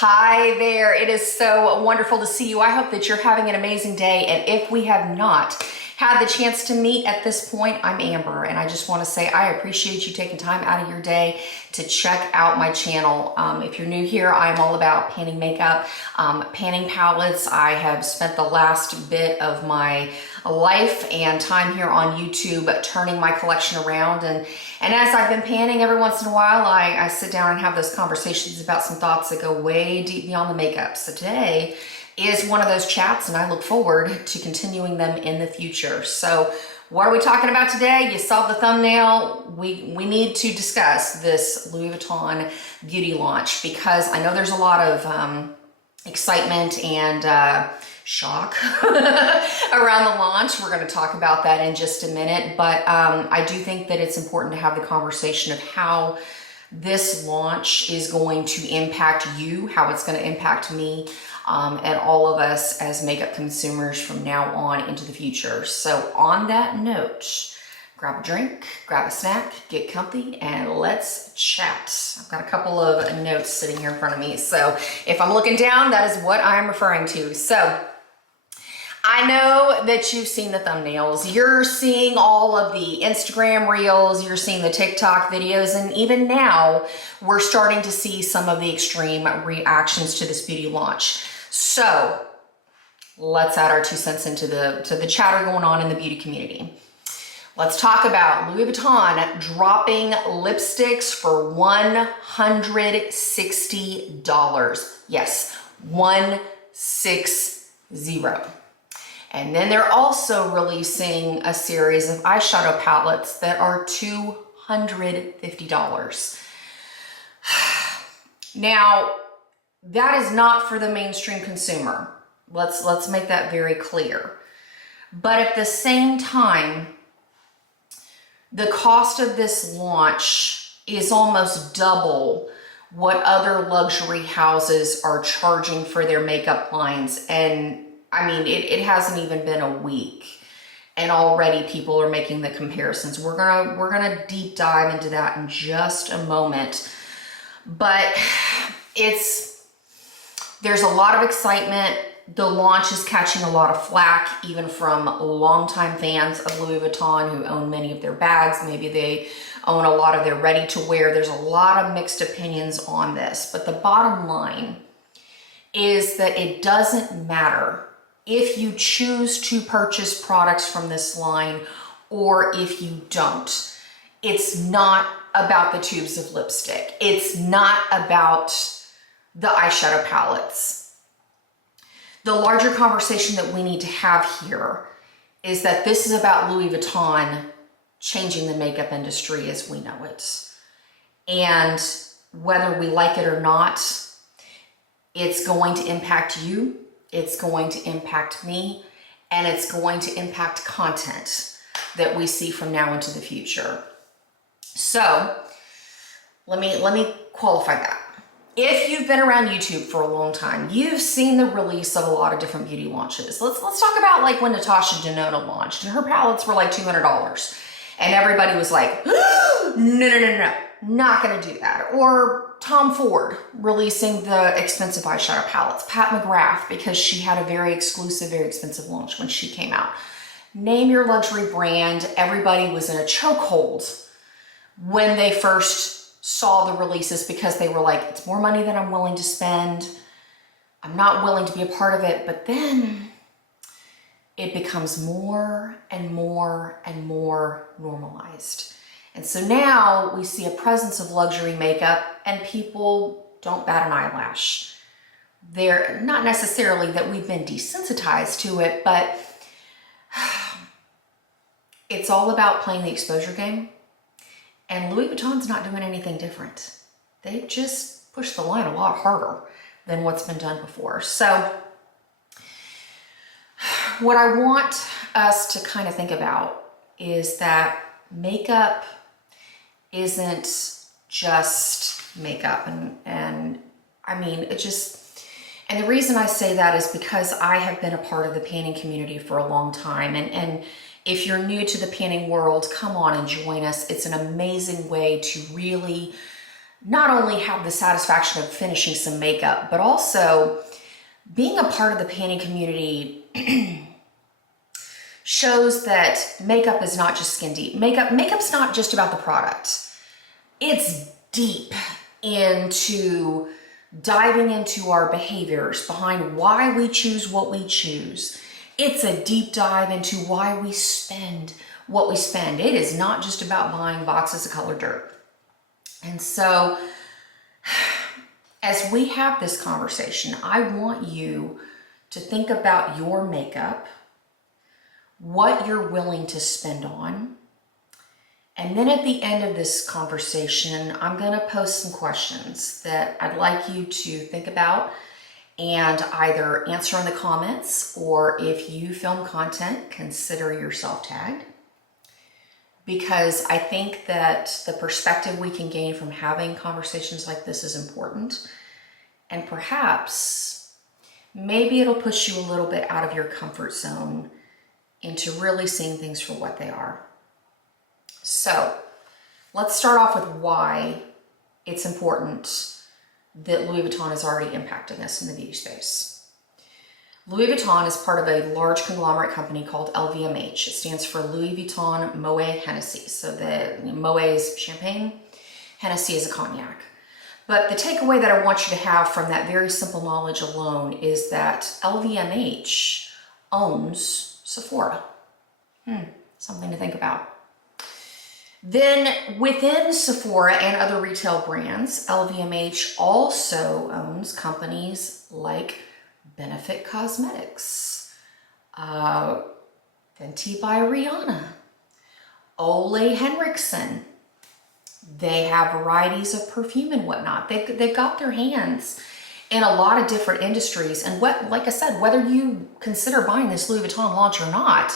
Hi there. It is so wonderful to see you. I hope that you're having an amazing day. And if we have not had the chance to meet at this point, I'm Amber, and I just want to say I appreciate you taking time out of your day to check out my channel. If you're new here, I'm all about panning makeup, panning palettes. I have spent the last bit of my life and time here on YouTube turning my collection around, and as I've been panning every once in a while, I sit down and have those conversations about some thoughts that go way deep beyond the makeup. So today is one of those chats, and I look forward to continuing them in the future. So what are we talking about today? You saw the thumbnail. We need to discuss this Louis Vuitton beauty launch because I know there's a lot of excitement and shock around the launch. We're going to talk about that in just a minute, but I do think that it's important to have the conversation of how this launch is going to impact you, how it's going to impact me, and all of us as makeup consumers from now on into the future. So on that note, grab a drink, grab a snack, get comfy, and let's chat. I've got a couple of notes sitting here in front of me. So if I'm looking down, that is what I'm referring to. So I know that you've seen the thumbnails. You're seeing all of the Instagram reels, you're seeing the TikTok videos, and even now we're starting to see some of the extreme reactions to this beauty launch. So let's add our 2 cents into the chatter going on in the beauty community. Let's talk about Louis Vuitton dropping lipsticks for $160. Yes, 160. And then they're also releasing a series of eyeshadow palettes that are $250. Now, that is not for the mainstream consumer. Let's make that very clear. But at the same time, the cost of this launch is almost double what other luxury houses are charging for their makeup lines. And I mean, it hasn't even been a week and already people are making the comparisons. We're gonna deep dive into that in just a moment. But there's a lot of excitement. The launch is catching a lot of flack, even from longtime fans of Louis Vuitton who own many of their bags. Maybe they own a lot of their ready to wear. There's a lot of mixed opinions on this, but the bottom line is that it doesn't matter if you choose to purchase products from this line or if you don't. It's not about the tubes of lipstick. It's not about the eyeshadow palettes. The larger conversation that we need to have here is that this is about Louis Vuitton changing the makeup industry as we know it. And whether we like it or not, it's going to impact you, it's going to impact me, and it's going to impact content that we see from now into the future. So let me qualify that. If you've been around YouTube for a long time, you've seen the release of a lot of different beauty launches. Let's talk about like when Natasha Denona launched and her palettes were like $200 and everybody was like, no, not gonna do that. Or Tom Ford releasing the expensive eyeshadow palettes, Pat McGrath, because she had a very exclusive, very expensive launch when she came out. Name your luxury brand, everybody was in a chokehold when they first saw the releases because they were like, it's more money than I'm willing to spend. I'm not willing to be a part of it. But then it becomes more and more and more normalized. And so now we see a presence of luxury makeup and people don't bat an eyelash. They're not necessarily that we've been desensitized to it, but it's all about playing the exposure game. And Louis Vuitton's not doing anything different. They've just pushed the line a lot harder than what's been done before. So what I want us to kind of think about is that makeup isn't just makeup. And I mean, and the reason I say that is because I have been a part of the panning community for a long time. And if you're new to the panning world, come on and join us. It's an amazing way to really not only have the satisfaction of finishing some makeup, but also being a part of the painting community shows that makeup is not just skin deep. Makeup's not just about the product. It's deep into diving into our behaviors behind why we choose what we choose. It's a deep dive into why we spend what we spend. It is not just about buying boxes of colored dirt. And so as we have this conversation, I want you to think about your makeup, what you're willing to spend on. And then at the end of this conversation, I'm going to post some questions that I'd like you to think about and either answer in the comments, or if you film content, consider yourself tagged. Because I think that the perspective we can gain from having conversations like this is important. And perhaps, maybe it'll push you a little bit out of your comfort zone into really seeing things for what they are. So let's start off with why it's important that Louis Vuitton is already impacting us in the beauty space. Louis Vuitton is part of a large conglomerate company called LVMH. It stands for Louis Vuitton Moet Hennessy. So the Moet is champagne, Hennessy is a cognac. But the takeaway that I want you to have from that very simple knowledge alone is that LVMH owns Sephora. Something to think about. Then within Sephora and other retail brands, LVMH also owns companies like Benefit Cosmetics, Fenty by Rihanna, Ole Henriksen. They have varieties of perfume and whatnot. They've got their hands in a lot of different industries. And like I said, whether you consider buying this Louis Vuitton launch or not,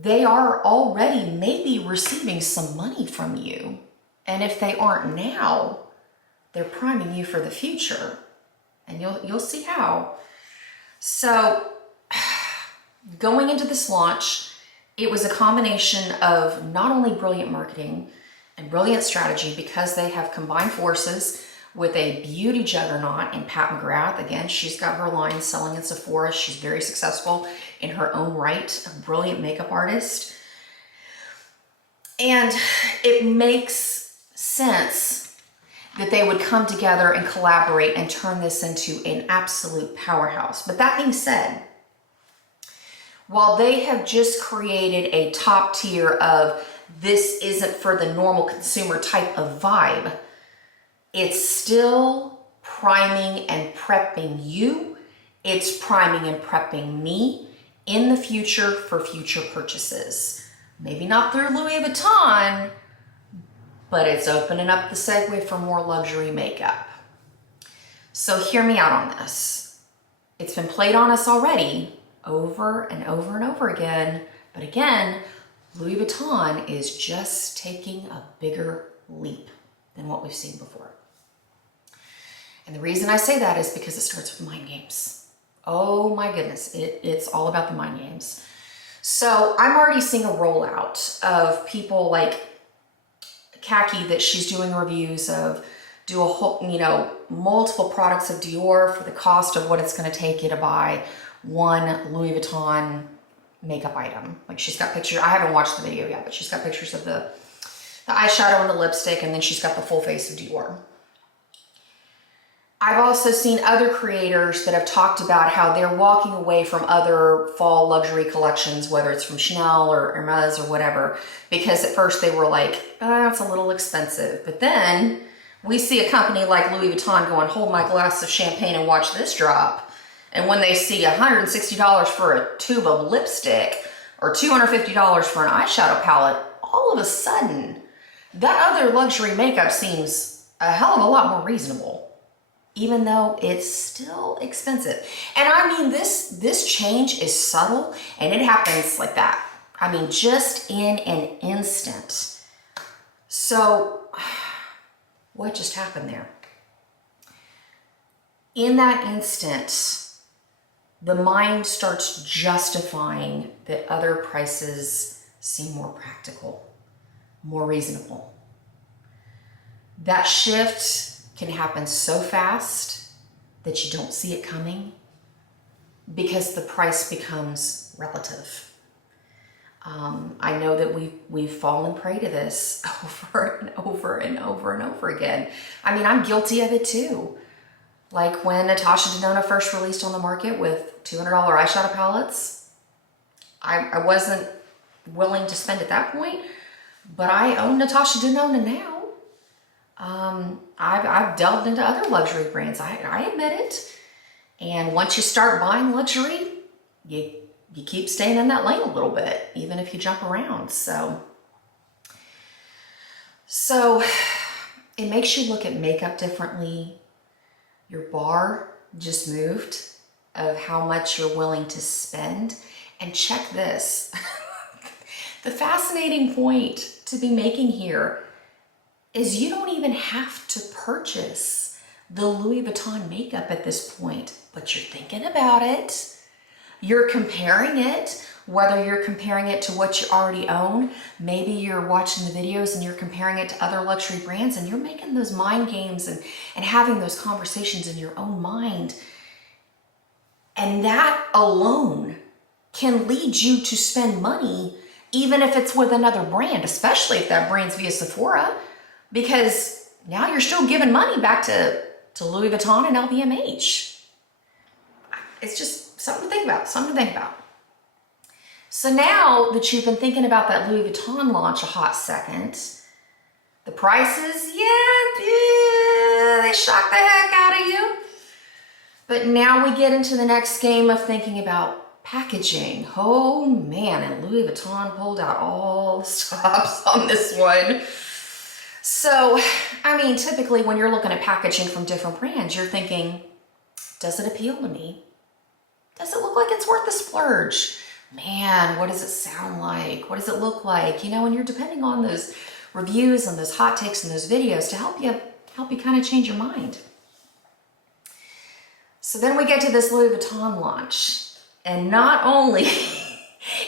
they are already maybe receiving some money from you. And if they aren't now, they're priming you for the future. And you'll see how. So going into this launch, it was a combination of not only brilliant marketing and brilliant strategy, because they have combined forces with a beauty juggernaut in Pat McGrath. Again, she's got her line selling in Sephora. She's very successful in her own right, a brilliant makeup artist. And it makes sense that they would come together and collaborate and turn this into an absolute powerhouse. But that being said, while they have just created a top tier of this isn't for the normal consumer type of vibe, it's still priming and prepping you. It's priming and prepping me in the future for future purchases. Maybe not through Louis Vuitton, but it's opening up the segue for more luxury makeup. So hear me out on this. It's been played on us already over and over and over again. But again, Louis Vuitton is just taking a bigger leap than what we've seen before. And the reason I say that is because it starts with mind games. Oh my goodness, it's all about the mind games. So I'm already seeing a rollout of people like Khaki that she's doing reviews of, do a whole, multiple products of Dior for the cost of what it's going to take you to buy one Louis Vuitton makeup item. Like she's got pictures, I haven't watched the video yet, but she's got pictures of the eyeshadow and the lipstick, and then she's got the full face of Dior. I've also seen other creators that have talked about how they're walking away from other fall luxury collections, whether it's from Chanel or Hermes or whatever, because at first they were like, it's a little expensive. But then we see a company like Louis Vuitton going, hold my glass of champagne and watch this drop. And when they see $160 for a tube of lipstick or $250 for an eyeshadow palette, all of a sudden, that other luxury makeup seems a hell of a lot more reasonable, even though it's still expensive. And I mean, this change is subtle, and it happens like that. I mean, just in an instant. So what just happened there? In that instant, the mind starts justifying that other prices seem more practical, more reasonable. that shift can happen so fast that you don't see it coming because the price becomes relative. I know that we've fallen prey to this over and over and over and over again. I mean, I'm guilty of it too. Like when Natasha Denona first released on the market with $200 eyeshadow palettes, I wasn't willing to spend at that point, but I own Natasha Denona now. I've delved into other luxury brands, I admit it. And once you start buying luxury, you keep staying in that lane a little bit, even if you jump around. So it makes you look at makeup differently. Your bar just moved of how much you're willing to spend. And check this. The fascinating point to be making here is you don't even have to purchase the Louis Vuitton makeup at this point, but you're thinking about it. You're comparing it, whether you're comparing it to what you already own. Maybe you're watching the videos and you're comparing it to other luxury brands and you're making those mind games and having those conversations in your own mind. And that alone can lead you to spend money, even if it's with another brand, especially if that brand's via Sephora, because now you're still giving money back to Louis Vuitton and LVMH. It's just something to think about, So now that you've been thinking about that Louis Vuitton launch a hot second, the prices, they shock the heck out of you. But now we get into the next game of thinking about packaging. Oh man, and Louis Vuitton pulled out all the stops on this one. So, I mean, typically when you're looking at packaging from different brands, you're thinking, does it appeal to me? Does it look like it's worth the splurge? Man, what does it sound like? What does it look like? You know, and you're depending on those reviews and those hot takes and those videos to help you kind of change your mind. So then we get to this Louis Vuitton launch. And not only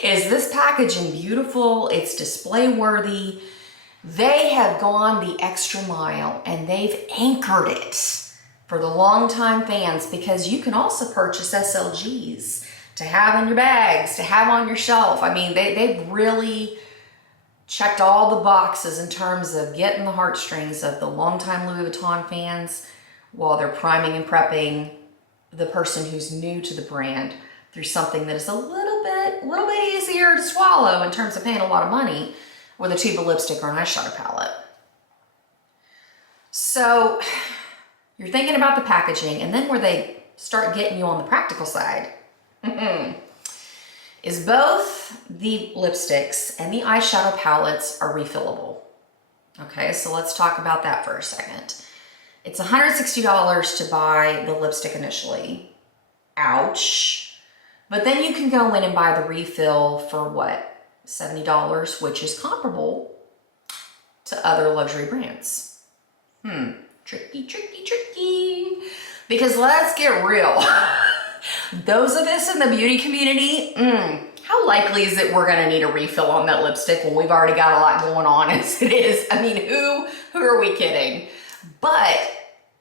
is this packaging beautiful, it's display worthy, they have gone the extra mile and they've anchored it for the longtime fans, because you can also purchase SLGs to have in your bags, to have on your shelf. I mean, they've really checked all the boxes in terms of getting the heartstrings of the longtime Louis Vuitton fans while they're priming and prepping the person who's new to the brand through something that is a little bit easier to swallow in terms of paying a lot of money with a tube of lipstick or an eyeshadow palette. So you're thinking about the packaging, and then where they start getting you on the practical side is both the lipsticks and the eyeshadow palettes are refillable. Okay, so let's talk about that for a second. It's $160 to buy the lipstick initially. Ouch. But then you can go in and buy the refill for what? $70, which is comparable to other luxury brands. Tricky. Because let's get real. Those of us in the beauty community, how likely is it we're gonna need a refill on that lipstick when we've already got a lot going on as it is? I mean, who are we kidding? But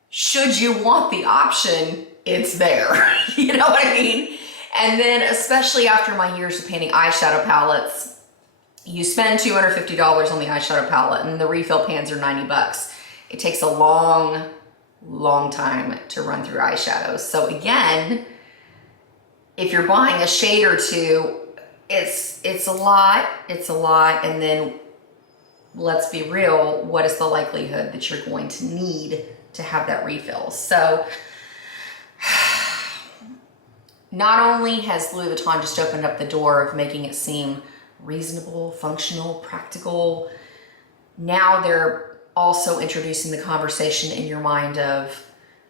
should you want the option, it's there. You know what I mean? And then especially after my years of painting eyeshadow palettes, you spend $250 on the eyeshadow palette and the refill pans are 90 bucks. It takes a long time to run through eyeshadows. So again, if you're buying a shade or two, it's a lot. And then let's be real, what is the likelihood that you're going to need to have that refill? So not only has Louis Vuitton just opened up the door of making it seem reasonable, functional, practical, now they're also introducing the conversation in your mind of,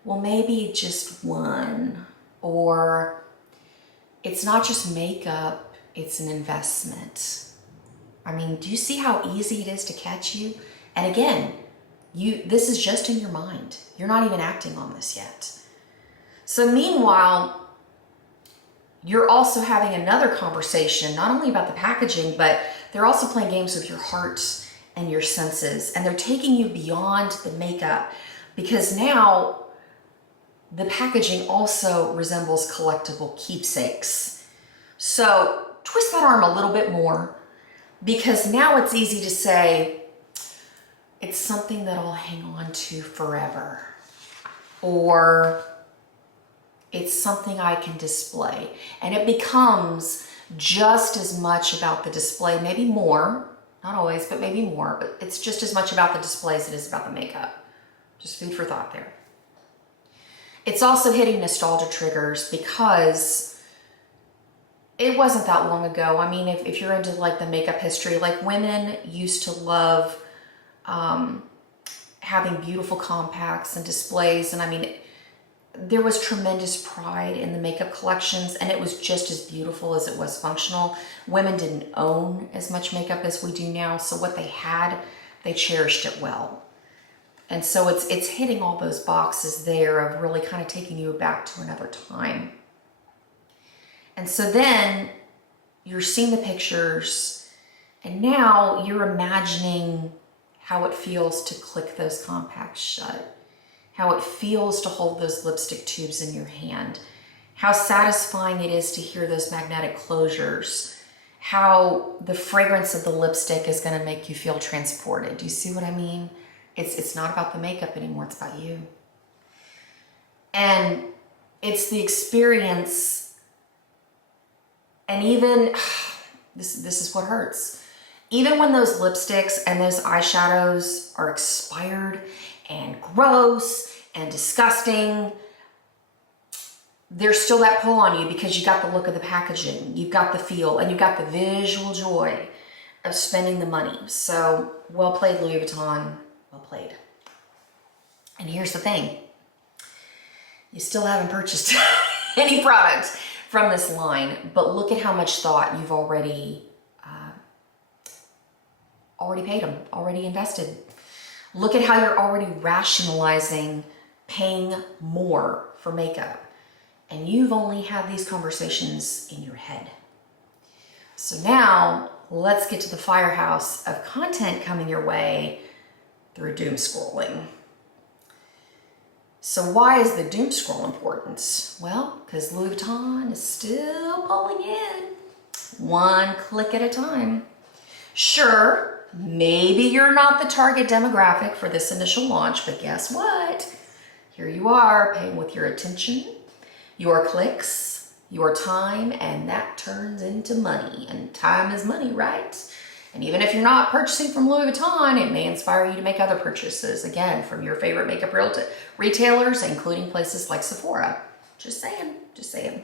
well, maybe just one, or it's not just makeup, it's an investment. I mean, do you see how easy it is to catch you? And again, this is just in your mind. You're not even acting on this yet. So meanwhile, you're also having another conversation, not only about the packaging, but they're also playing games with your heart and your senses, and they're taking you beyond the makeup, because now the packaging also resembles collectible keepsakes. So twist that arm a little bit more, because now it's easy to say, it's something that I'll hang on to forever, or it's something I can display. And it becomes just as much about the display, maybe more, not always, but maybe more, but it's just as much about the display as it is about the makeup. Just food for thought there. It's also hitting nostalgia triggers, because it wasn't that long ago. I mean, if you're into like the makeup history, like women used to love having beautiful compacts and displays. And I mean, there was tremendous pride in the makeup collections, and it was just as beautiful as it was functional. Women didn't own as much makeup as we do now, so what they had, they cherished it well. And so it's hitting all those boxes there of really kind of taking you back to another time. And so then you're seeing the pictures, and now you're imagining how it feels to click those compacts shut, how it feels to hold those lipstick tubes in your hand, how satisfying it is to hear those magnetic closures, how the fragrance of the lipstick is going to make you feel transported. Do you see what I mean? It's not about the makeup anymore, it's about you. And it's the experience, and even, this is what hurts. Even when those lipsticks and those eyeshadows are expired and gross and disgusting, there's still that pull on you, because you got the look of the packaging, you've got the feel, and you've got the visual joy of spending the money. So well played, Louis Vuitton, well played. And here's the thing, you still haven't purchased any product from this line, but look at how much thought you've already paid them, already invested. Look at how you're already rationalizing paying more for makeup, and you've only had these conversations in your head. So now let's get to the firehouse of content coming your way through doom scrolling. So why is the doom scroll important? Well, because Louis Vuitton is still pulling in, one click at a time. Sure, maybe you're not the target demographic for this initial launch, but guess what? Here you are, paying with your attention, your clicks, your time, and that turns into money. And time is money, right? And even if you're not purchasing from Louis Vuitton, it may inspire you to make other purchases, again, from your favorite makeup retailers, including places like Sephora. Just saying, just saying.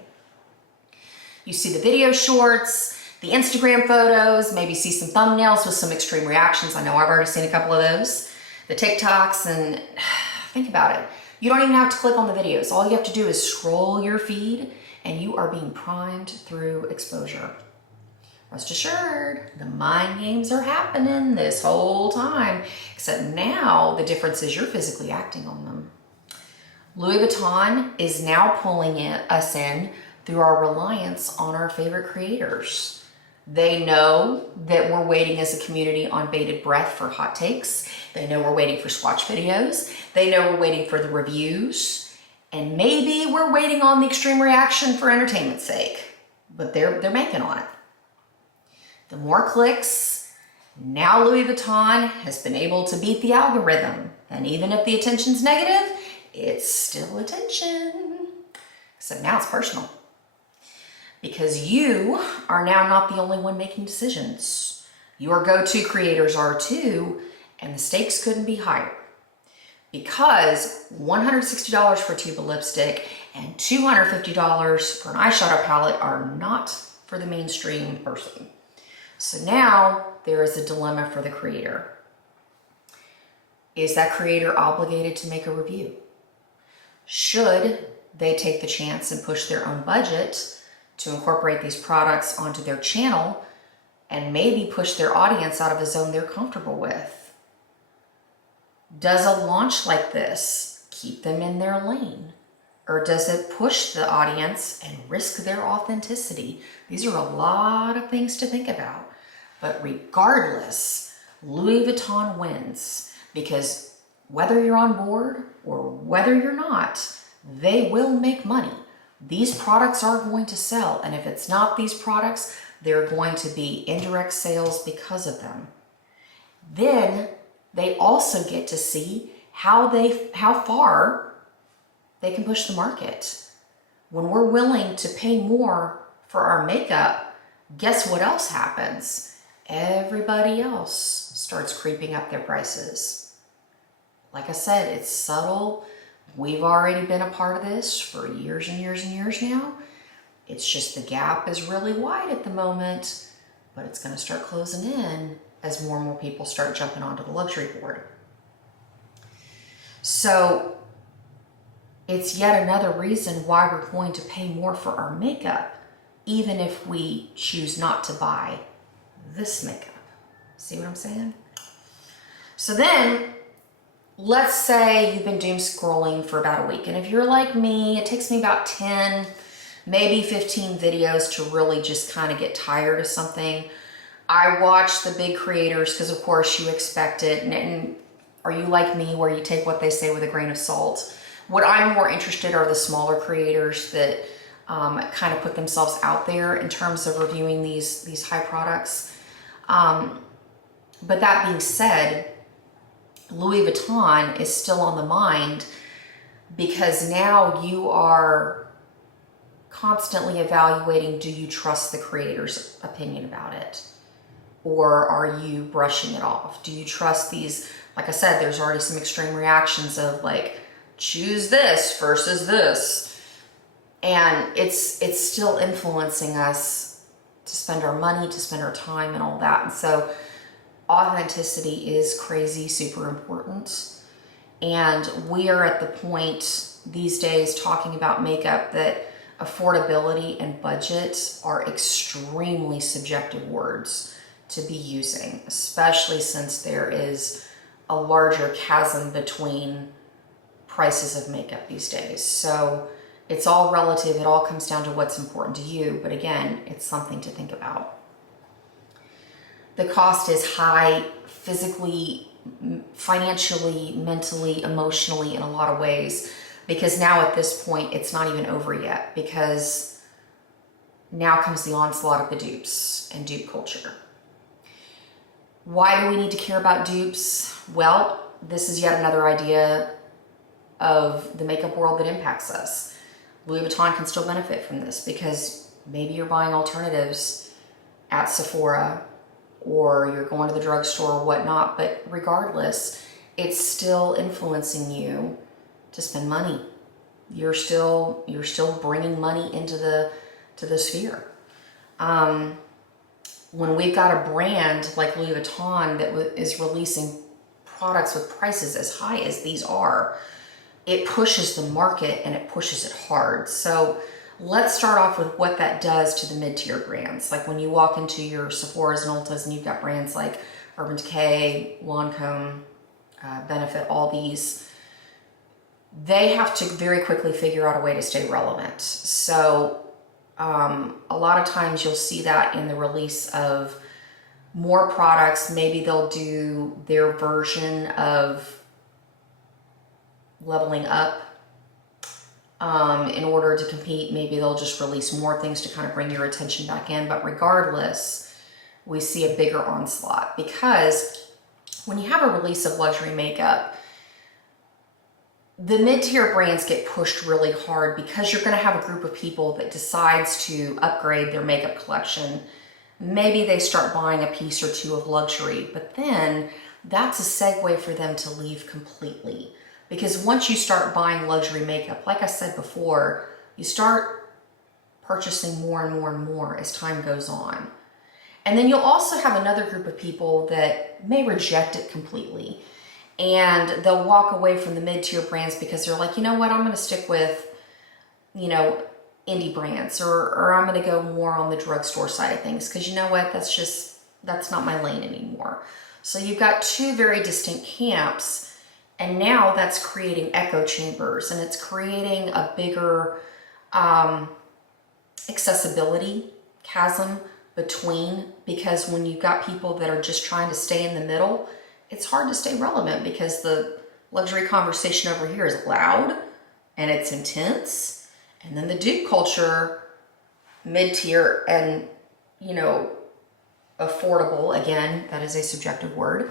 You see the video shorts, the Instagram photos, maybe see some thumbnails with some extreme reactions. I know I've already seen a couple of those. The TikToks, and think about it. You don't even have to click on the videos. All you have to do is scroll your feed, and you are being primed through exposure. Rest assured, the mind games are happening this whole time, except now the difference is you're physically acting on them. Louis Vuitton is now pulling us in through our reliance on our favorite creators. They know that we're waiting as a community on bated breath for hot takes. They know we're waiting for swatch videos. They know we're waiting for the reviews. And maybe we're waiting on the extreme reaction for entertainment's sake. But they're banking on it. The more clicks, now Louis Vuitton has been able to beat the algorithm. And even if the attention's negative, it's still attention. Except now it's personal. Because you are now not the only one making decisions. Your go-to creators are too, and the stakes couldn't be higher. Because $160 for a tube of lipstick and $250 for an eyeshadow palette are not for the mainstream person. So now there is a dilemma for the creator. Is that creator obligated to make a review? Should they take the chance and push their own budget to incorporate these products onto their channel and maybe push their audience out of a zone they're comfortable with? Does a launch like this keep them in their lane? Or does it push the audience and risk their authenticity? These are a lot of things to think about. But regardless, Louis Vuitton wins, because whether you're on board or whether you're not, they will make money. These products are going to sell, and if it's not these products, they're going to be indirect sales because of them. Then they also get to see how far they can push the market. When we're willing to pay more for our makeup, guess what else happens? Everybody else starts creeping up their prices. Like I said, it's subtle. We've already been a part of this for years and years and years now. It's just the gap is really wide at the moment, but it's going to start closing in as more and more people start jumping onto the luxury board. So it's yet another reason why we're going to pay more for our makeup, even if we choose not to buy this makeup. See what I'm saying? So then, let's say you've been doom scrolling for about a week, and if you're like me, it takes me about 10, maybe 15 videos to really just kind of get tired of something. I watch the big creators because of course you expect it, and are you like me where you take what they say with a grain of salt? What I'm more interested are the smaller creators that kind of put themselves out there in terms of reviewing these high products. But that being said, Louis Vuitton is still on the mind because now you are constantly evaluating, do you trust the creator's opinion about it? Or are you brushing it off? Do you trust these? Like I said, there's already some extreme reactions of like, choose this versus this. And it's still influencing us to spend our money, to spend our time and all that. And so authenticity is crazy, super important. And we are at the point these days talking about makeup that affordability and budget are extremely subjective words to be using, especially since there is a larger chasm between prices of makeup these days. So it's all relative. It all comes down to what's important to you. But again, it's something to think about. The cost is high physically, financially, mentally, emotionally, in a lot of ways, because now at this point, it's not even over yet, because now comes the onslaught of the dupes and dupe culture. Why do we need to care about dupes? Well, this is yet another idea of the makeup world that impacts us. Louis Vuitton can still benefit from this because maybe you're buying alternatives at Sephora or you're going to the drugstore or whatnot, but regardless, it's still influencing you to spend money. You're still bringing money into the sphere. When we've got a brand like Louis Vuitton that is releasing products with prices as high as these are, it pushes the market and it pushes it hard. So let's start off with what that does to the mid-tier brands. Like when you walk into your Sephora's and Ulta's and you've got brands like Urban Decay, Lancome, Benefit, all these, they have to very quickly figure out a way to stay relevant. So a lot of times you'll see that in the release of more products. Maybe they'll do their version of leveling up in order to compete. Maybe they'll just release more things to kind of bring your attention back in. But regardless, we see a bigger onslaught because when you have a release of luxury makeup, the mid-tier brands get pushed really hard because you're going to have a group of people that decides to upgrade their makeup collection. Maybe they start buying a piece or two of luxury, but then that's a segue for them to leave completely. Because once you start buying luxury makeup, like I said before, you start purchasing more and more and more as time goes on. And then you'll also have another group of people that may reject it completely. And they'll walk away from the mid-tier brands because they're like, you know what, I'm going to stick with, indie brands, or I'm going to go more on the drugstore side of things. Because you know what, that's not my lane anymore. So you've got two very distinct camps. And now that's creating echo chambers, and it's creating a bigger accessibility chasm between, because when you've got people that are just trying to stay in the middle, it's hard to stay relevant because the luxury conversation over here is loud and it's intense. And then the dupe culture, mid-tier and, you know, affordable, again, that is a subjective word,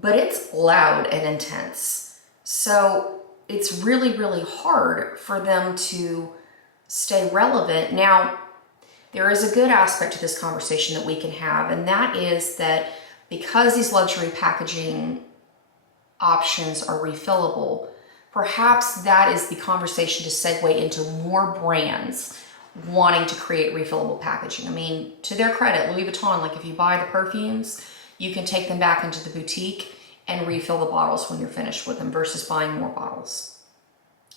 but it's loud and intense. So it's really, really hard for them to stay relevant. Now, there is a good aspect to this conversation that we can have, and that is that because these luxury packaging options are refillable, perhaps that is the conversation to segue into more brands wanting to create refillable packaging. I mean, to their credit, Louis Vuitton, like if you buy the perfumes, you can take them back into the boutique and refill the bottles when you're finished with them versus buying more bottles.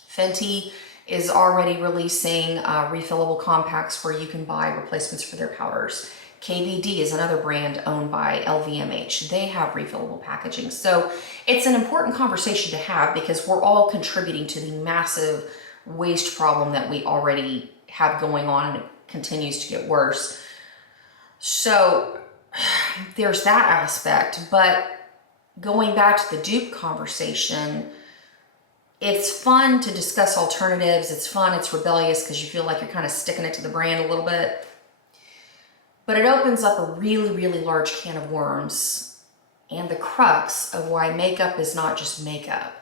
Fenty is already releasing refillable compacts where you can buy replacements for their powders. KVD is another brand owned by LVMH. They have refillable packaging. So it's an important conversation to have because we're all contributing to the massive waste problem that we already have going on, and it continues to get worse. So there's that aspect. But going back to the dupe conversation, it's fun to discuss alternatives. It's fun, it's rebellious because you feel like you're kind of sticking it to the brand a little bit. But it opens up a really, really large can of worms and the crux of why makeup is not just makeup.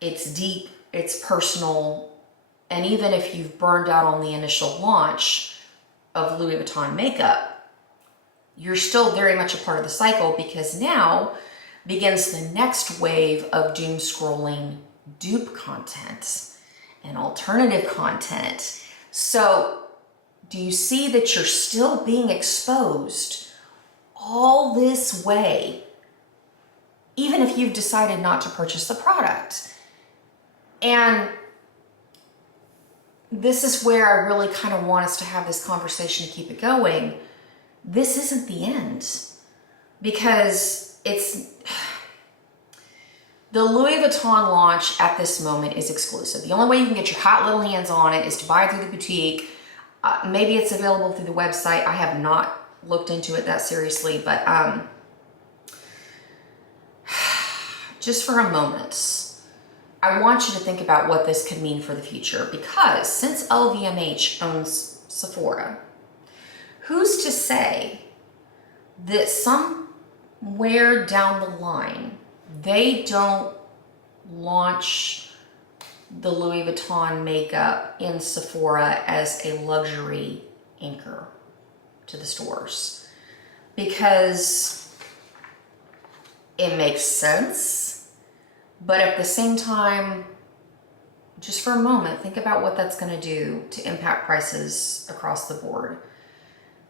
It's deep, it's personal, and even if you've burned out on the initial launch of Louis Vuitton Makeup, you're still very much a part of the cycle because now begins the next wave of doom scrolling dupe content and alternative content. So do you see that you're still being exposed all this way, even if you've decided not to purchase the product? And this is where I really kind of want us to have this conversation to keep it going. This isn't the end, because the Louis Vuitton launch at this moment is exclusive. The only way you can get your hot little hands on it is to buy it through the boutique. Maybe it's available through the website. I have not looked into it that seriously, but just for a moment, I want you to think about what this could mean for the future, because since LVMH owns Sephora, who's to say that somewhere down the line they don't launch the Louis Vuitton makeup in Sephora as a luxury anchor to the stores? Because it makes sense. But at the same time, just for a moment, think about what that's going to do to impact prices across the board.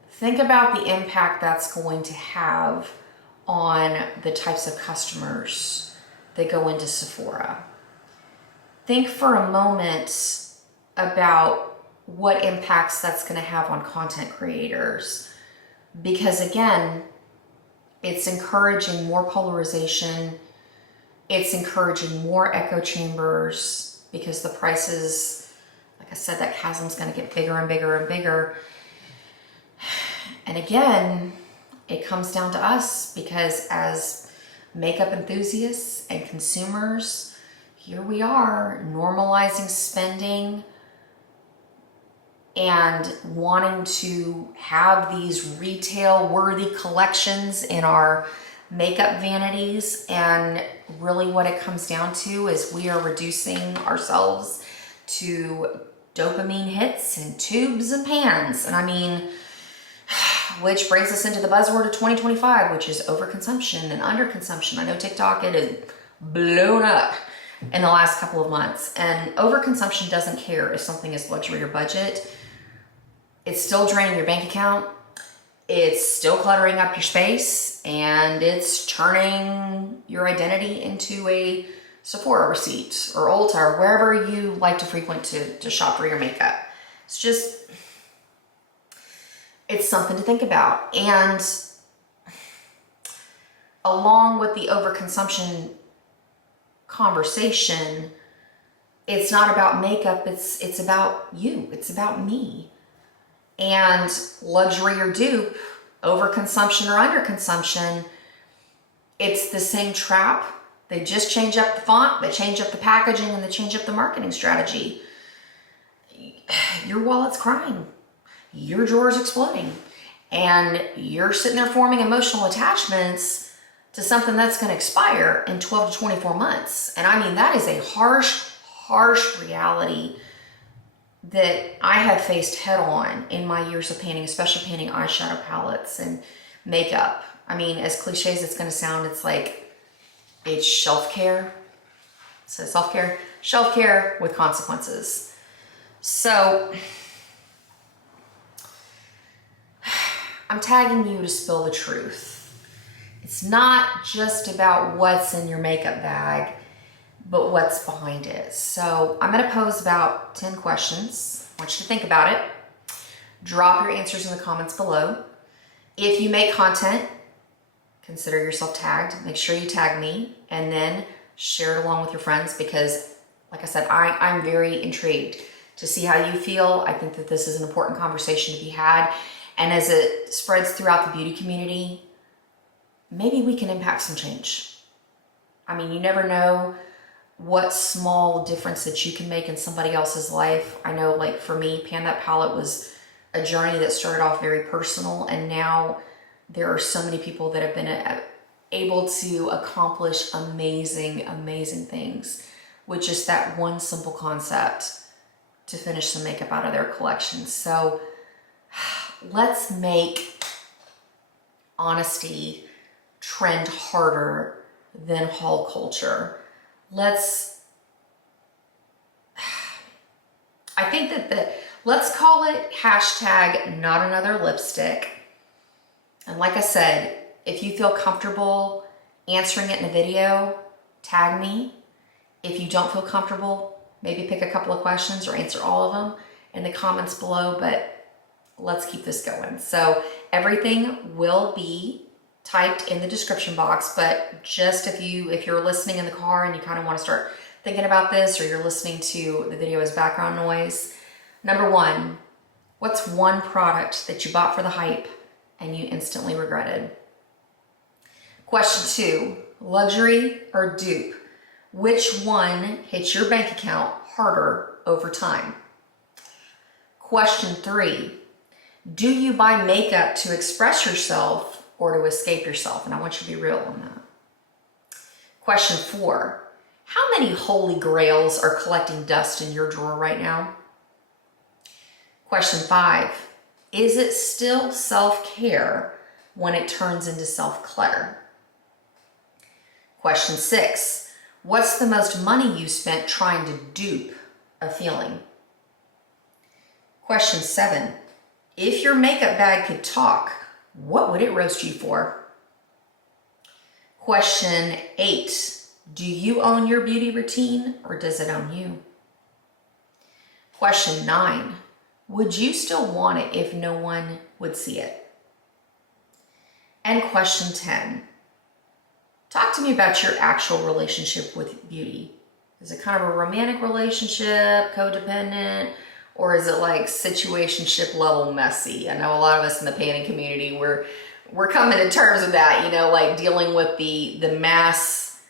Think about the impact that's going to have on the types of customers that go into Sephora. Think for a moment about what impacts that's going to have on content creators. Because again, it's encouraging more polarization. It's encouraging more echo chambers because the prices, like I said, that chasm's going to get bigger and bigger and bigger. And again, it comes down to us, because as makeup enthusiasts and consumers, here we are normalizing spending and wanting to have these retail worthy collections in our makeup vanities. And really what it comes down to is we are reducing ourselves to dopamine hits and tubes and pans. And I mean, which brings us into the buzzword of 2025, which is overconsumption and underconsumption. I know TikTok, it is blown up in the last couple of months. And overconsumption doesn't care if something is luxury or budget. It's still draining your bank account. It's still cluttering up your space, and it's turning your identity into a Sephora receipt or Ulta or wherever you like to frequent to shop for your makeup. It's something to think about. And along with the overconsumption conversation, it's not about makeup, it's about you, it's about me. And luxury or dupe, overconsumption or underconsumption, it's the same trap. They just change up the font, they change up the packaging, and they change up the marketing strategy. Your wallet's crying. Your drawer's exploding. And you're sitting there forming emotional attachments to something that's going to expire in 12 to 24 months. And I mean, that is a harsh reality that I have faced head on in my years of painting, especially painting eyeshadow palettes and makeup. I mean, as cliche as it's going to sound, it's like, it's shelf care. So self-care, shelf care with consequences. So I'm tagging you to spill the truth. It's not just about what's in your makeup bag, but what's behind it. So I'm gonna pose about 10 questions. I want you to think about it. Drop your answers in the comments below. If you make content, consider yourself tagged. Make sure you tag me and then share it along with your friends, because like I said, I'm very intrigued to see how you feel. I think that this is an important conversation to be had. And as it spreads throughout the beauty community, maybe we can impact some change. I mean, you never know what small difference that you can make in somebody else's life. I know, like for me, Pan That Palette was a journey that started off very personal, and now there are so many people that have been able to accomplish amazing, amazing things with just that one simple concept to finish some makeup out of their collection. So let's make honesty trend harder than haul culture. Let's call it hashtag not another lipstick. And like I said, if you feel comfortable answering it in a video, tag me. If you don't feel comfortable, maybe pick a couple of questions or answer all of them in the comments below, but let's keep this going. So everything will be typed in the description box, but just if you're listening in the car and you kind of want to start thinking about this, or you're listening to the video as background noise, number one, what's one product that you bought for the hype and you instantly regretted? Question two, luxury or dupe? Which one hits your bank account harder over time? Question three, do you buy makeup to express yourself or to escape yourself? And I want you to be real on that. Question four, how many holy grails are collecting dust in your drawer right now? Question five, is it still self-care when it turns into self-clutter? Question six, what's the most money you spent trying to dupe a feeling? Question seven, if your makeup bag could talk, what would it roast you for? Question eight, do you own your beauty routine or does it own you? Question nine, would you still want it if no one would see it? And question 10, talk to me about your actual relationship with beauty. Is it kind of a romantic relationship, codependent, or is it like situationship level messy? I know a lot of us in the painting community, we're coming to terms with that, like dealing with the mass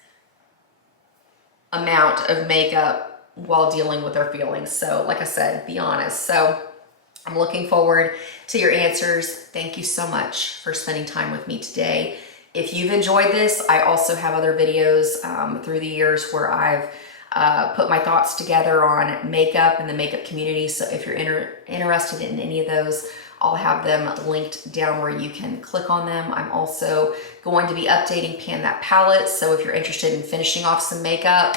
amount of makeup while dealing with our feelings. So like I said, be honest. So I'm looking forward to your answers. Thank you so much for spending time with me today. If you've enjoyed this, I also have other videos through the years where I've put my thoughts together on makeup and the makeup community. So if you're interested in any of those, I'll have them linked down where you can click on them. I'm also going to be updating Pan That Palette. So if you're interested in finishing off some makeup,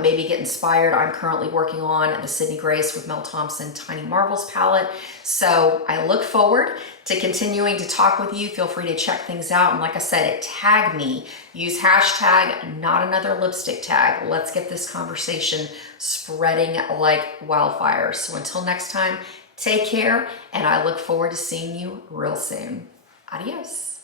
maybe get inspired, I'm currently working on the Sydney Grace with Mel Thompson Tiny Marvels palette. So I look forward to continuing to talk with you. Feel free to check things out. And like I said, tag me. Use hashtag not another lipstick tag. Let's get this conversation spreading like wildfire. So until next time, take care, and I look forward to seeing you real soon. Adios.